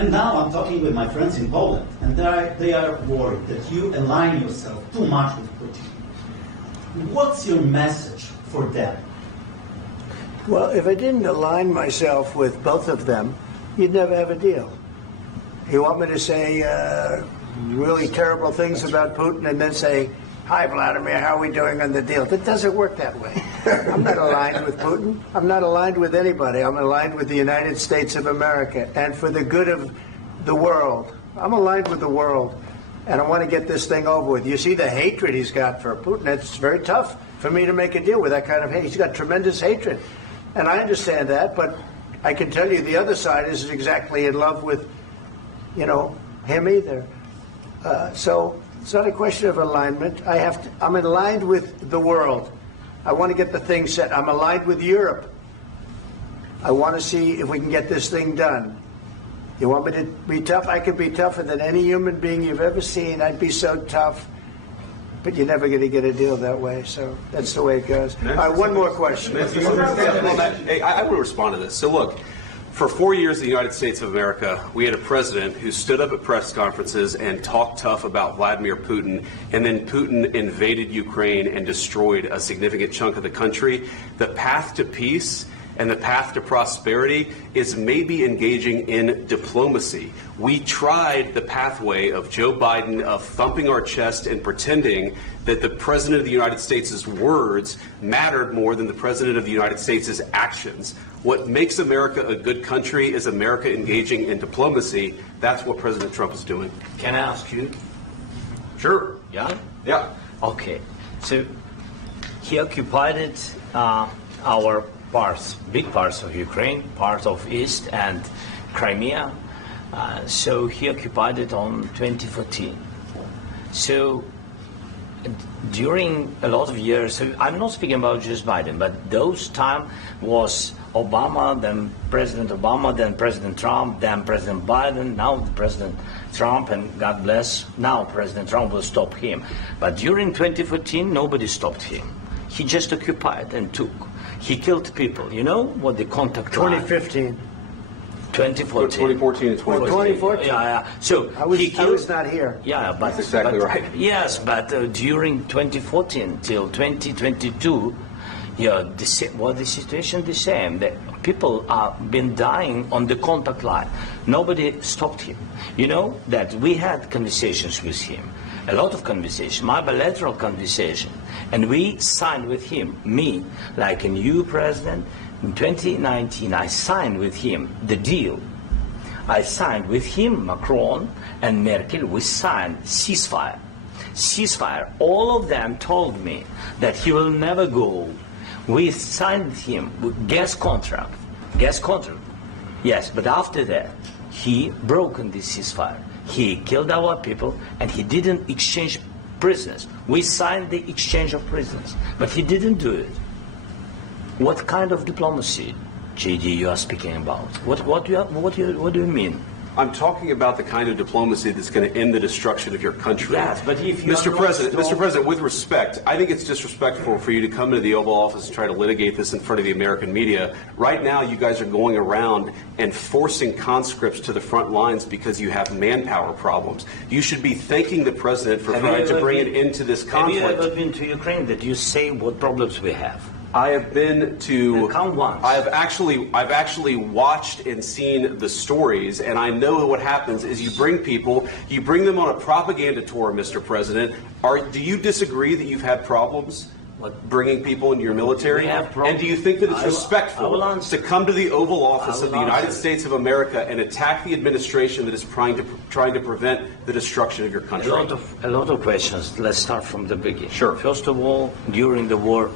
And now I'm talking with my friends in Poland, and they are worried that you align yourself too much with Putin. What's your message for them? Well, if I didn't align myself with both of them, you'd never have a deal. You want me to say really terrible things about Putin and then say, "Hi, Vladimir, how are we doing on the deal?" That doesn't work that way. I'm not aligned with Putin. I'm not aligned with anybody. I'm aligned with the United States of America. And for the good of the world, I'm aligned with the world. And I want to get this thing over with. You see the hatred he's got for Putin. It's very tough for me to make a deal with that kind of hate. He's got tremendous hatred. And I understand that, but I can tell you the other side isn't exactly in love with, him either. So it's not a question of alignment. I'm aligned with the world. I want to get the thing set. I'm aligned with Europe. I want to see if we can get this thing done. You want me to be tough? I could be tougher than any human being you've ever seen. I'd be so tough. But you're never going to get a deal that way. So that's the way it goes. All right, one more question. Hey, I will respond to this. So look, for 4 years in the United States of America, we had a president who stood up at press conferences and talked tough about Vladimir Putin, and then Putin invaded Ukraine and destroyed a significant chunk of the country. The path to peace and the path to prosperity is maybe engaging in diplomacy. We tried the pathway of Joe Biden of thumping our chest and pretending that the President of the United States' words mattered more than the President of the United States' actions. What makes America a good country is America engaging in diplomacy. That's what President Trump is doing. Can I ask you? Sure. Yeah? Yeah. Okay. So he occupied our parts, big parts of Ukraine, part of East and Crimea. So he occupied it on 2014. So during a lot of years, so I'm not speaking about just Biden, but those time was Obama, then President Obama, then President Trump, then President Biden, now President Trump, and God bless, now President Trump will stop him. But during 2014, nobody stopped him. He just occupied and took. He killed people. You know what the contact 2015. 2014 2014. and 2015. 2014. Yeah. So I was not here. Yeah, but that's exactly right. Yes, but during 2014 till 2022, the situation the same. The people have been dying on the contact line. Nobody stopped him. You know that we had conversations with him, a lot of conversation, my bilateral conversation, and we signed with him, me, like a new president. In 2019, I signed with him the deal. I signed with him, Macron and Merkel, we signed ceasefire. Ceasefire. All of them told me that he will never go. We signed with him with gas contract. Gas contract. Yes, but after that, he broken this ceasefire. He killed our people and he didn't exchange prisoners. We signed the exchange of prisoners, but he didn't do it. What kind of diplomacy, JD, you are speaking about? What do you mean? I'm talking about the kind of diplomacy that's going to end the destruction of your country. Yes, but if you Mr. President, with respect, I think it's disrespectful for you to come into the Oval Office and try to litigate this in front of the American media. Right now, you guys are going around and forcing conscripts to the front lines because you have manpower problems. You should be thanking the President for trying to bring an end to this conflict. Have you ever been to Ukraine that you say what problems we have? I have been to. Count once. I've actually watched and seen the stories, and I know what happens is you bring them on a propaganda tour, Mr. President. Do you disagree that you've had problems bringing people into your military? And do you think that it's respectful to come to the Oval Office of the United States of America and attack the administration that is trying to prevent the destruction of your country? A lot of questions. Let's start from the beginning. Sure. First of all, during the war,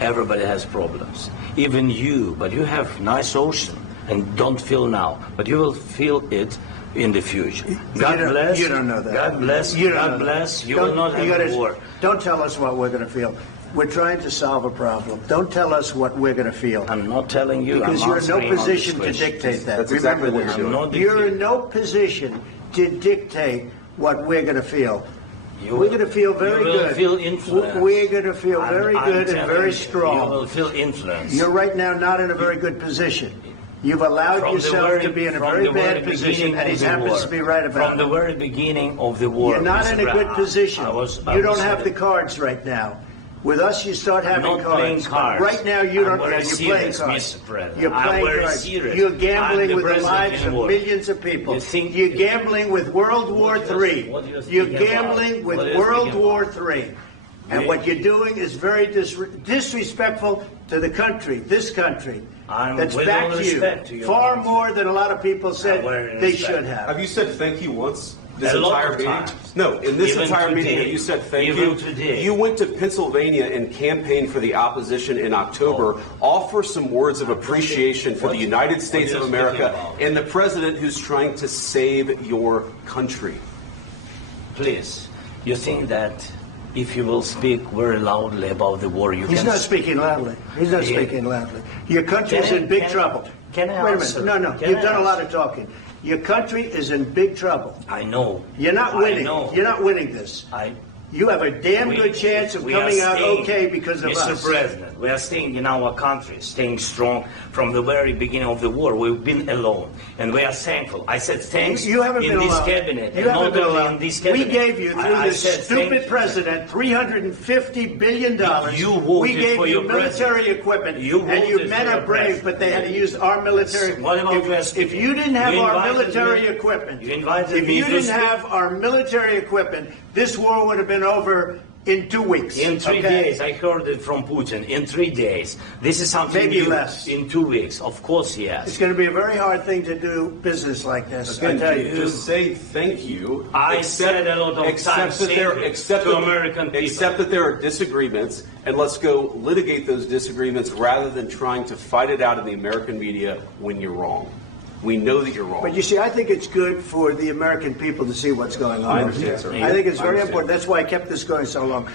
everybody has problems, even you, but you have nice ocean and don't feel now, but you will feel it in the future. God bless. You don't know that. God bless. God bless. You will not have a war. Don't tell us what we're going to feel. We're trying to solve a problem. Don't tell us what we're going to feel. I'm not telling you. Because you're in no position to dictate that. That's exactly what you're doing. You're in no position to dictate what we're going to feel. We're going to feel very good. You will feel influence. We're going to feel very good and very strong. You will feel influence. You're right now not in a very good position. You've allowed From the yourself very- to be in a from very the very bad position, beginning and he of the happens war. to be right about From the it. very beginning of the war. You're not Mr. in a good Brown, position. I You was don't have the cards right now. With us, you start having not cards. playing cards. Right now, you I'm don't. very You're playing serious, cards. Mr. President. You're I'm playing very cards. serious. You're I'm gambling the with the president lives in of war. millions of people. You think- You're gambling with World War What are you- III. what are you You're speaking about? gambling with What are you World speaking War about? III. And We- what you're doing is very disrespectful to the country, this country. I'm That's with back all to you. respect to your Far country. more than a lot of people said very they respect. should have. Have you said thank you once? This A lot entire of meeting? times. No, in this Even entire meeting, today. have you said thank Even you? today. You went to Pennsylvania and campaigned for the opposition in October. Offer some words of appreciation for the United States are of you America speaking about? and the president who's trying to save your country. Please, you think that if you will speak very loudly about the war, you He's can... not speaking loudly. He's not Yeah. speaking loudly. Your country's Can I- in big can- trouble. can I Wait a answer? minute. No. Can You've I done a lot answer? of talking. Your country is in big trouble. I know. You're not I winning. know. You're not winning this. You have a damn We- good chance of we coming are out staying- okay because of Mr. us. President, we are staying in our country, staying strong from the very beginning of the war. We've been alone, and we are thankful. I said thanks You haven't in been this alone. cabinet, You and haven't not been only alone. in this We cabinet. gave you, through I this said stupid thank you. president, $350 billion. You voted we gave for you your military president. equipment. You and you voted men for are your brave, president. but they had to use our military. What about If you didn't have You our invited military me- equipment, you invited if me you to didn't speak- have our military equipment, this war would have been over in 2 weeks. In 3 okay? days, I heard it from Putin. In 3 days, this is something Maybe new. less. In 2 weeks, of course, yes. It's going to be a very hard thing to do business like this. I tell you. Just say thank you. I said a lot of accept times that there, thank you accept to that- American people. Accept that there are disagreements, and let's go litigate those disagreements rather than trying to fight it out in the American media when you're wrong. We know that you're wrong. But you see, I think it's good for the American people to see what's going on. I understand, sir. I think it's I very understand. important. That's why I kept this going so long.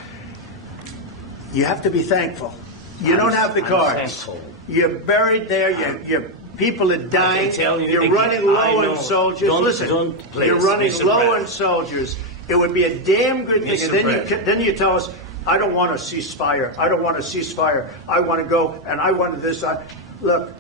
You have to be thankful. You don't have the I'm cards. thankful. You're buried there. Your people are dying. tell you You're again, running I low know. on soldiers. Don't- Listen, don't please, you're running Mr. low President. on soldiers. It would be a damn good thing. Mr. And then President. then you tell us, I don't want a ceasefire. I don't want a ceasefire. I want to go and I want this. Look.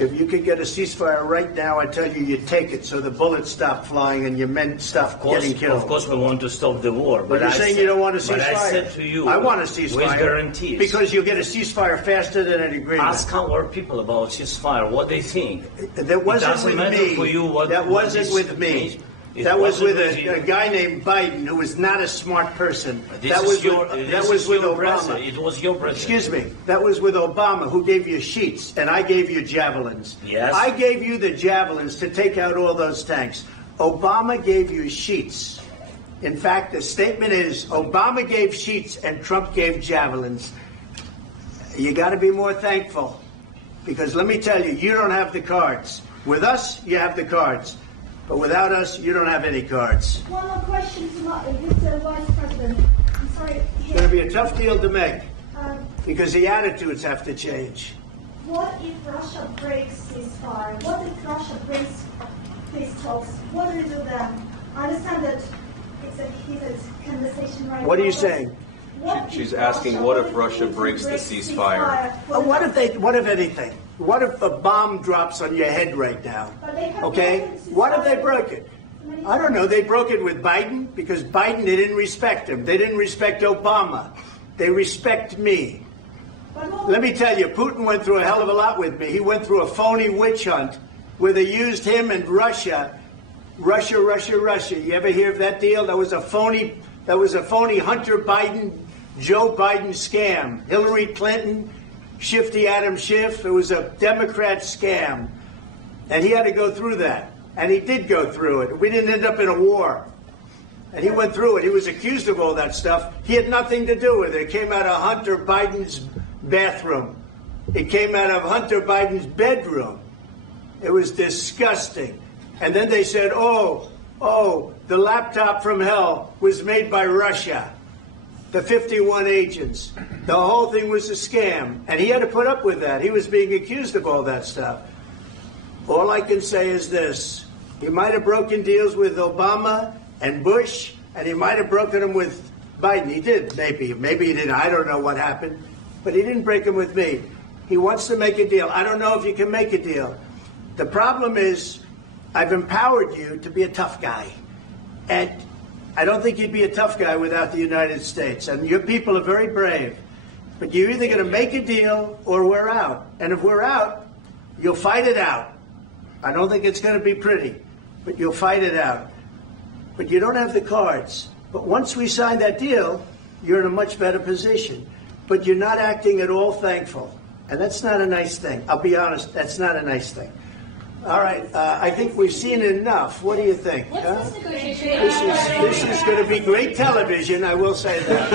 If you could get a ceasefire right now, I tell you, you take it so the bullets stop flying and your men stop getting killed. Of course, we want to stop the war. But you're I saying said- you don't want a ceasefire. But I said to you, I want a ceasefire. with guarantees. Because you'll get a ceasefire faster than an agreement. Ask our people about ceasefire, what they think. That wasn't doesn't with matter me. for you what- that what wasn't is- with me. It That was wasn't with with you. a guy named Biden, who was not a smart person. This That is was your, with, this that was is with your Obama. president. It was your president. Excuse me. That was with Obama, who gave you sheets, and I gave you javelins. Yes. I gave you the javelins to take out all those tanks. Obama gave you sheets. In fact, the statement is Obama gave sheets and Trump gave javelins. You got to be more thankful, because let me tell you, you don't have the cards. With us, you have the cards. But without us, you don't have any cards. One more question to Mr. Vice President. I'm sorry. It's going to be a tough deal to make, Um, because the attitudes have to change. what if Russia breaks ceasefire? What if Russia breaks peace talks? What do we do then? I understand that it's a heated conversation right now. What are you but saying? what She's if asking, what if it Russia means breaks the break ceasefire? What if anything? What if a bomb drops on your head right now? But they have Okay? broken ceasefire. What if they broke it? I don't know. They broke it with Biden because Biden, they didn't respect him. They didn't respect Obama. They respect me. But what- Let me tell you, Putin went through a hell of a lot with me. He went through a phony witch hunt where they used him and Russia. Russia. You ever hear of that deal? That was a phony Hunter Biden, Joe Biden scam. Hillary Clinton, Shifty Adam Schiff. It was a Democrat scam. And he had to go through that. And he did go through it. We didn't end up in a war. And he went through it. He was accused of all that stuff. He had nothing to do with it. It came out of Hunter Biden's bathroom. It came out of Hunter Biden's bedroom. It was disgusting. And then they said, oh, the laptop from hell was made by Russia. The 51 agents. The whole thing was a scam. And he had to put up with that. He was being accused of all that stuff. All I can say is this. He might have broken deals with Obama and Bush, and he might have broken them with Biden. He did, maybe. Maybe he didn't. I don't know what happened. But he didn't break them with me. He wants to make a deal. I don't know if you can make a deal. The problem is I've empowered you to be a tough guy. And I don't think you'd be a tough guy without the United States. And your people are very brave. But you're either going to make a deal or we're out. And if we're out, you'll fight it out. I don't think it's going to be pretty, but you'll fight it out. But you don't have the cards. But once we sign that deal, you're in a much better position. But you're not acting at all thankful. And that's not a nice thing. I'll be honest, that's not a nice thing. All right, I think we've seen enough. What do you think? What's this negotiation? This is going to be great television, I will say that.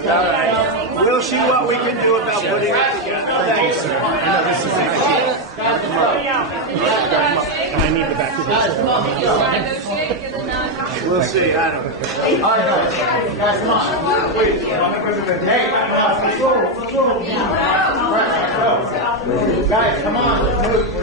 All right. We'll see what we can do about putting it together. Thanks, sir. And I need the back of this. We'll see. I don't know. All right, guys, come on. Wait, hey, let's go. Guys, come on. Let's move.